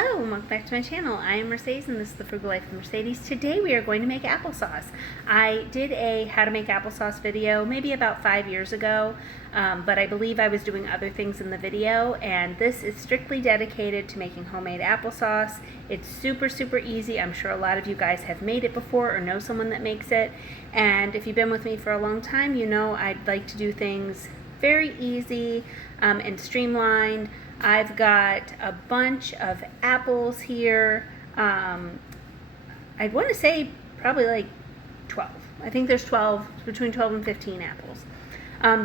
Hello and welcome back to my channel. I am Mercedes and this is the Frugal Life of Mercedes. Today we are going to make applesauce. I did a how to make applesauce video maybe about 5 years ago, but I believe I was doing other things in the video, and this is strictly dedicated to making homemade applesauce. It's super easy. I'm sure a lot of you guys have made it before or know someone that makes it, and if you've been with me for a long time, you know I'd like to do things very easy and streamlined. I've got a bunch of apples here. I want to say probably like 12. I think there's 12, between 12 and 15 apples.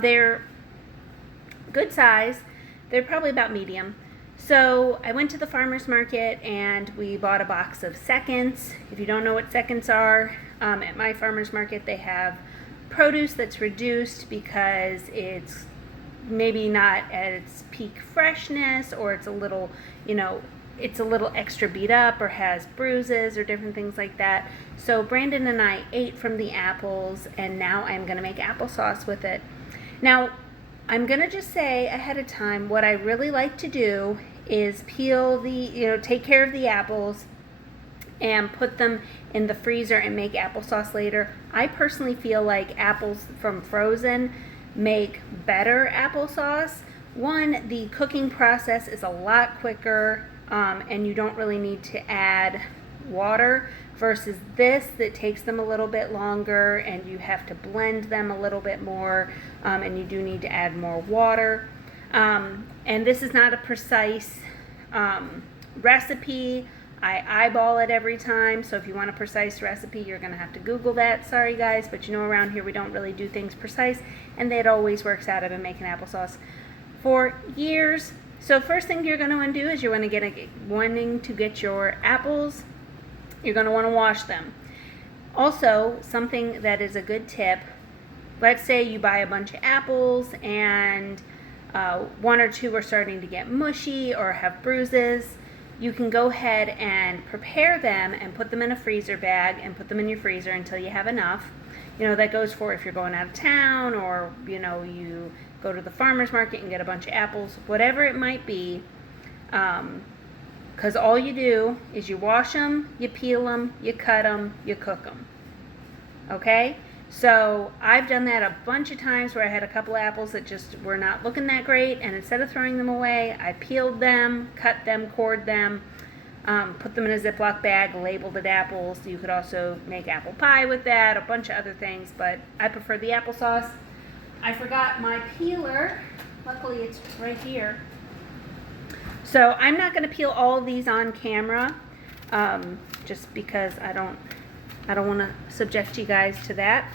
They're good size. They're probably about medium. So I went to the farmer's market and we bought a box of seconds. If you don't know what seconds are, at my farmer's market they have produce that's reduced because it's maybe not at its peak freshness, or it's a little, it's a little extra beat up or has bruises or different things like that. So Brandon and I ate from the apples, and now I'm going to make applesauce with it. Now, I'm going to just say ahead of time, what I really like to do is peel the, take care of the apples and put them in the freezer and make applesauce later. I personally feel like apples from frozen make better applesauce. One, the cooking process is a lot quicker, and you don't really need to add water, versus this that takes them a little bit longer and you have to blend them a little bit more, and you do need to add more water. And this is not a precise recipe. I eyeball it every time, so if you want a precise recipe, you're going to have to Google that. Sorry guys, but around here we don't really do things precise, and it always works out. I've been making applesauce for years. So first thing you're going to want to do is you're wanting to get your apples. You're going to want to wash them. Also, something that is a good tip, let's say you buy a bunch of apples and one or two are starting to get mushy or have bruises. You can go ahead and prepare them and put them in a freezer bag and put them in your freezer until you have enough. That goes for if you're going out of town, or you go to the farmer's market and get a bunch of apples, whatever it might be. Because all you do is you wash them, you peel them, you cut them, you cook them. Okay? So I've done that a bunch of times where I had a couple apples that just were not looking that great, and instead of throwing them away, I peeled them, cut them, cored them, put them in a Ziploc bag, labeled it apples. You could also make apple pie with that, a bunch of other things, but I prefer the applesauce. I forgot my peeler. Luckily it's right here. So I'm not going to peel all of these on camera, just because I don't want to subject you guys to that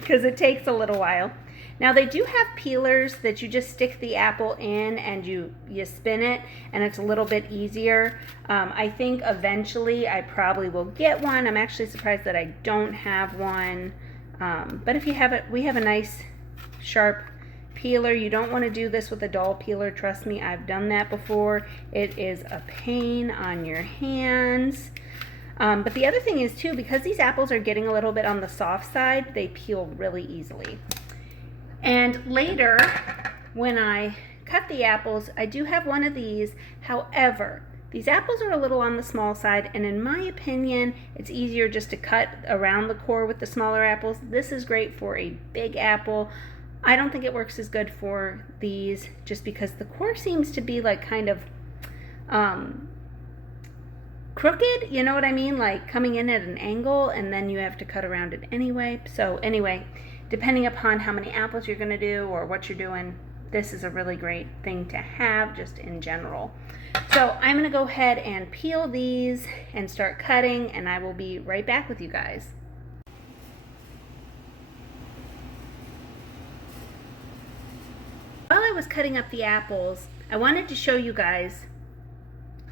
because it takes a little while. Now they do have peelers that you just stick the apple in and you spin it, and it's a little bit easier. I think eventually I probably will get one. I'm actually surprised that I don't have one. But if you have it, we have a nice sharp peeler. You don't want to do this with a dull peeler. Trust me, I've done that before. It is a pain on your hands. But the other thing is too, because these apples are getting a little bit on the soft side, they peel really easily. And later, when I cut the apples, I do have one of these. However, these apples are a little on the small side, and in my opinion, it's easier just to cut around the core with the smaller apples. This is great for a big apple. I don't think it works as good for these, just because the core seems to be like kind of crooked, you know what I mean, like coming in at an angle, and then you have to cut around it anyway. So anyway, depending upon how many apples you're going to do or what you're doing, this is a really great thing to have just in general. So I'm going to go ahead and peel these and start cutting, and I will be right back with you guys. While I was cutting up the apples, I wanted to show you guys.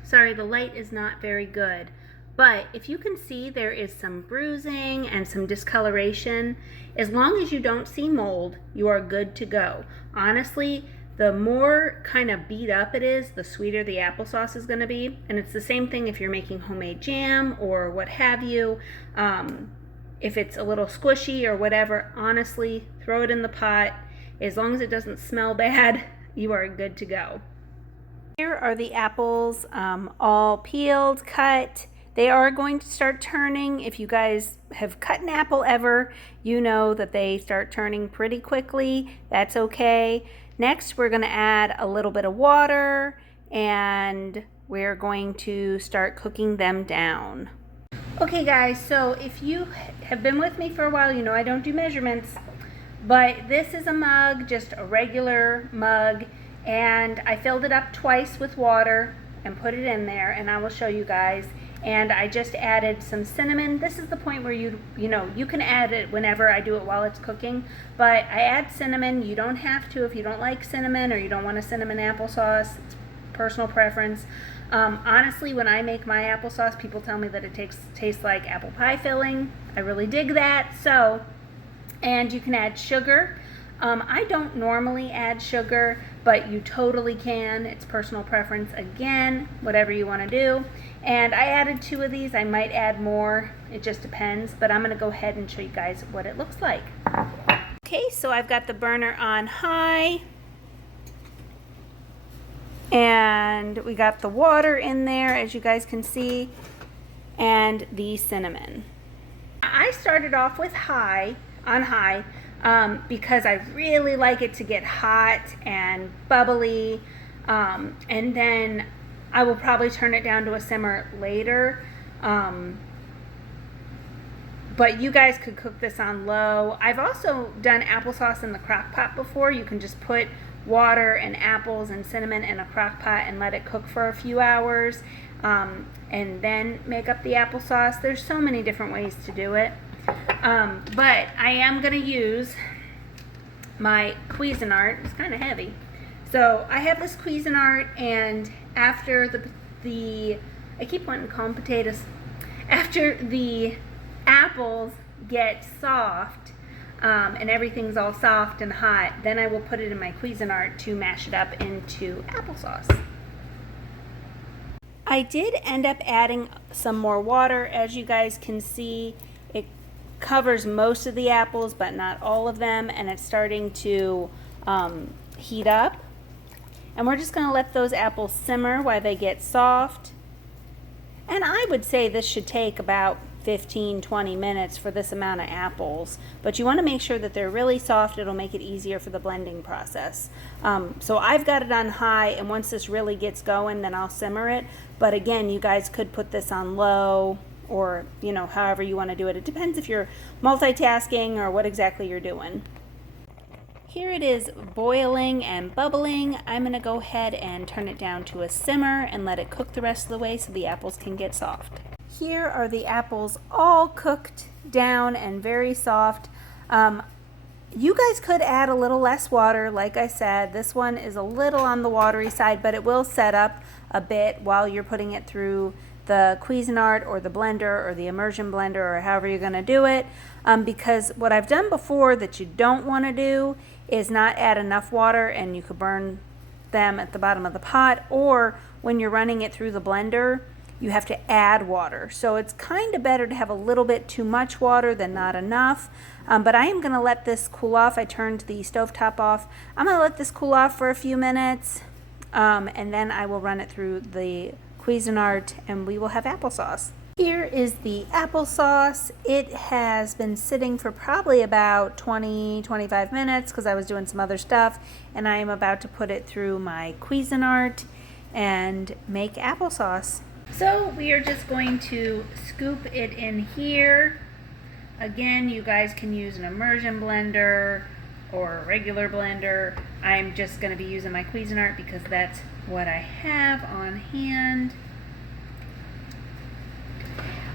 Sorry, the light is not very good, but if you can see, there is some bruising and some discoloration. As long as you don't see mold, you are good to go. Honestly, the more kind of beat up it is, the sweeter the applesauce is going to be. And it's the same thing if you're making homemade jam or what have you. If it's a little squishy or whatever, honestly, throw it in the pot. As long as it doesn't smell bad, you are good to go. Here are the apples, all peeled, cut. They are going to start turning. If you guys have cut an apple ever, you know that they start turning pretty quickly. That's okay. Next, we're going to add a little bit of water, and we're going to start cooking them down. Okay guys, so if you have been with me for a while, you know I don't do measurements, but this is a mug, just a regular mug, and I filled it up twice with water and put it in there, and I will show you guys. And I just added some cinnamon. This is the point where you can add it whenever. I do it while it's cooking, but I add cinnamon. You don't have to if you don't like cinnamon or you don't want a cinnamon applesauce. It's personal preference. Honestly, when I make my applesauce, people tell me that it tastes like apple pie filling. I really dig that. So, and you can add sugar. I don't normally add sugar, but you totally can. It's personal preference. Again, whatever you want to do. And I added 2 of these. I might add more. It just depends. But I'm going to go ahead and show you guys what it looks like. Okay, so I've got the burner on high. And we got the water in there, as you guys can see, and the cinnamon. I started off with on high, because I really like it to get hot and bubbly, and then I will probably turn it down to a simmer later, but you guys could cook this on low. I've also done applesauce in the crock pot before. You can just put water and apples and cinnamon in a crock pot and let it cook for a few hours, and then make up the applesauce. There's so many different ways to do it. But I am going to use my Cuisinart. It's kind of heavy. So I have this Cuisinart, and after I keep wanting to call them potatoes. After the apples get soft, and everything's all soft and hot, then I will put it in my Cuisinart to mash it up into applesauce. I did end up adding some more water. As you guys can see, it covers most of the apples, but not all of them, and it's starting to heat up. And we're just going to let those apples simmer while they get soft. And I would say this should take about 15-20 minutes for this amount of apples, but you want to make sure that they're really soft. It'll make it easier for the blending process. So I've got it on high, and once this really gets going, then I'll simmer it. But again, you guys could put this on low, or however you want to do it. It depends if you're multitasking or what exactly you're doing. Here it is boiling and bubbling. I'm going to go ahead and turn it down to a simmer and let it cook the rest of the way so the apples can get soft. Here are the apples all cooked down and very soft. You guys could add a little less water. Like I said, this one is a little on the watery side, but it will set up a bit while you're putting it through the Cuisinart or the blender or the immersion blender or however you're going to do it. Because what I've done before that you don't want to do is not add enough water, and you could burn them at the bottom of the pot, or when you're running it through the blender, you have to add water. So it's kind of better to have a little bit too much water than not enough. But I am going to let this cool off. I turned the stovetop off. I'm going to let this cool off for a few minutes, and then I will run it through the Cuisinart, and we will have applesauce. Here is the applesauce. It has been sitting for probably about 20-25 minutes because I was doing some other stuff, and I am about to put it through my Cuisinart and make applesauce. So we are just going to scoop it in here. Again, you guys can use an immersion blender or a regular blender. I'm just going to be using my Cuisinart because that's what I have on hand.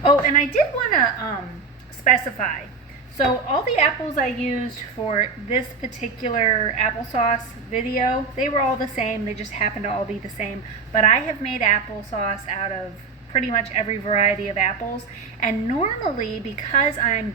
Oh, and I did want to specify. So all the apples I used for this particular applesauce video, they were all the same. They just happened to all be the same. But I have made applesauce out of pretty much every variety of apples. And normally, because I'm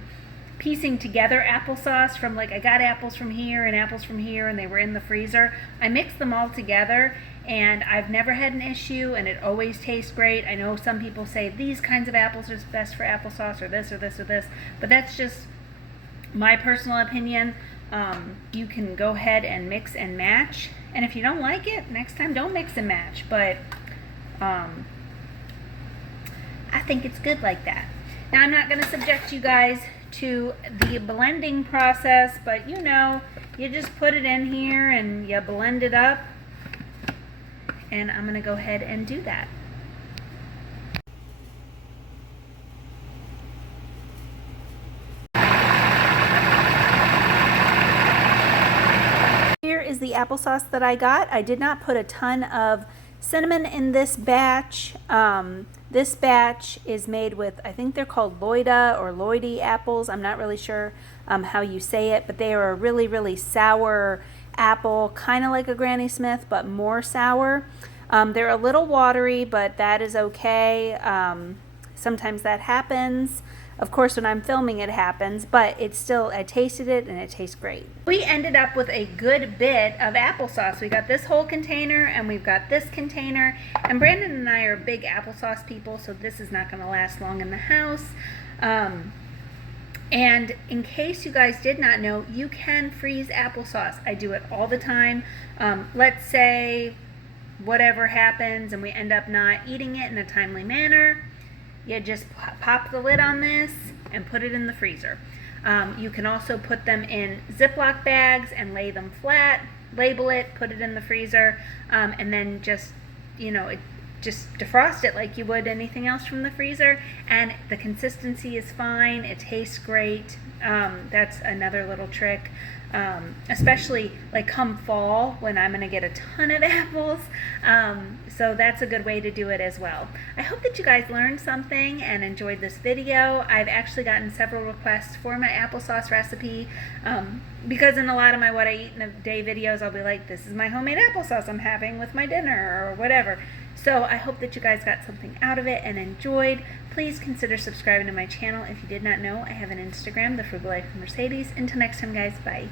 piecing together applesauce from, like, I got apples from here and apples from here, and they were in the freezer, I mixed them all together. And I've never had an issue, and it always tastes great. I know some people say these kinds of apples are best for applesauce, or this or this or this, but that's just my personal opinion. You can go ahead and mix and match. And if you don't like it, next time don't mix and match. But I think it's good like that. Now, I'm not going to subject you guys to the blending process, but you know, you just put it in here and you blend it up. And I'm going to go ahead and do that. Here is the applesauce that I got. I did not put a ton of cinnamon in this batch. This batch is made with, I think they're called Loida or Lloydie apples. I'm not really sure how you say it, but they are a really, really sour apple, kind of like a Granny Smith, but more sour. They're a little watery, but that is okay. Sometimes that happens. Of course, when I'm filming it happens, but it's still, I tasted it and it tastes great. We ended up with a good bit of applesauce. We got this whole container and we've got this container. And Brandon and I are big applesauce people, so this is not going to last long in the house. And in case you guys did not know, you can freeze applesauce. I do it all the time. Let's say whatever happens and we end up not eating it in a timely manner. You just pop the lid on this and put it in the freezer. You can also put them in Ziploc bags and lay them flat, label it, put it in the freezer, and then just, you know, just defrost it like you would anything else from the freezer, and the consistency is fine. It tastes great. That's another little trick, especially like come fall when I'm going to get a ton of apples. So that's a good way to do it as well. I hope that you guys learned something and enjoyed this video. I've actually gotten several requests for my applesauce recipe, because in a lot of my what I eat in a day videos, I'll be like, this is my homemade applesauce I'm having with my dinner or whatever. So I hope that you guys got something out of it and enjoyed. Please consider subscribing to my channel if you did not know. I have an Instagram, The Frugal Life of Mercedes. Until next time, guys, bye.